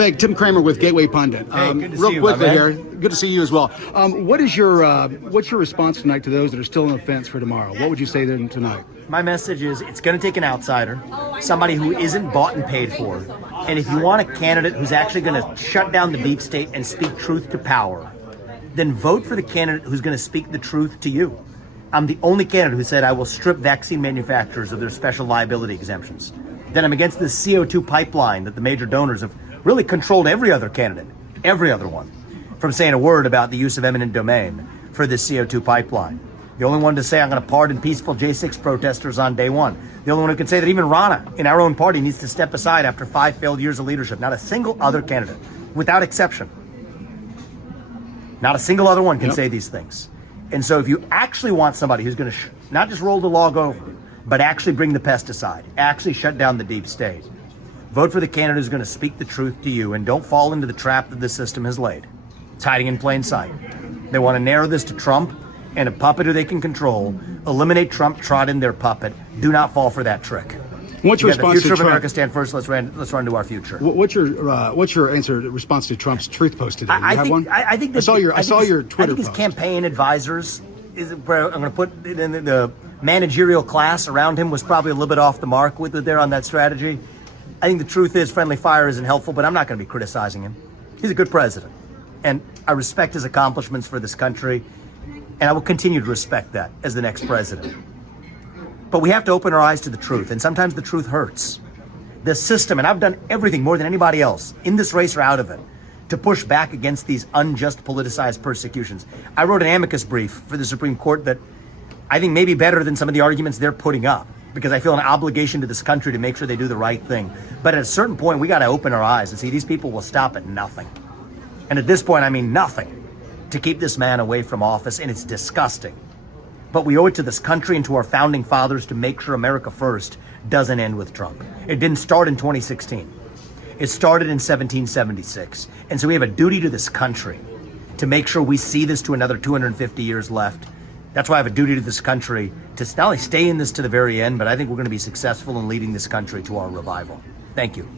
Hey, Tim Cramer with Gateway Pundit. Hey, good to see real you, quickly my here, man. good to see you as well. What's your response tonight to those that are still on the fence for tomorrow? What would you say to them tonight? My message is it's going to take an outsider, somebody who isn't bought and paid for. And if you want a candidate who's actually going to shut down the deep state and speak truth to power, then vote for the candidate who's going to speak the truth to you. I'm the only candidate who said I will strip vaccine manufacturers of their special liability exemptions. Then I'm against this CO2 pipeline that the major donors have really controlled every other candidate, every other one, from saying a word about the use of eminent domain for this CO2 pipeline. The only one to say I'm going to pardon peaceful J6 protesters on day one. The only one who can say that even Rana in our own party needs to step aside after 5 failed years of leadership. Not a single other candidate, without exception. Not a single other one can say these things. And so if you actually want somebody who's going to not just roll the log over, but actually bring the pesticide, actually shut down the deep state, vote for the candidate who's going to speak the truth to you and don't fall into the trap that the system has laid. It's hiding in plain sight. They want to narrow this to Trump and a puppet who they can control. Eliminate Trump, trot in their puppet. Do not fall for that trick. What's your response the future to of Trump? America stand first. Let's run to our future. What's your answer response to Trump's truth post today? I think I saw your Twitter I think his post. campaign advisors, where I'm going to put it in the managerial class around him, was probably a little bit off the mark with it there on that strategy. I think the truth is friendly fire isn't helpful, but I'm not going to be criticizing him. He's a good president, and I respect his accomplishments for this country, and I will continue to respect that as the next president. But we have to open our eyes to the truth, and sometimes the truth hurts. The system, and I've done everything more than anybody else in this race or out of it, to push back against these unjust politicized persecutions. I wrote an amicus brief for the Supreme Court that I think may be better than some of the arguments they're putting up, because I feel an obligation to this country to make sure they do the right thing. But at a certain point, we got to open our eyes and see these people will stop at nothing. And at this point, I mean nothing, to keep this man away from office, and it's disgusting. But we owe it to this country and to our founding fathers to make sure America First doesn't end with Trump. It didn't start in 2016. It started in 1776. And so we have a duty to this country to make sure we see this to another 250 years left. That's why I have a duty to this country to not only stay in this to the very end, but I think we're going to be successful in leading this country to our revival. Thank you.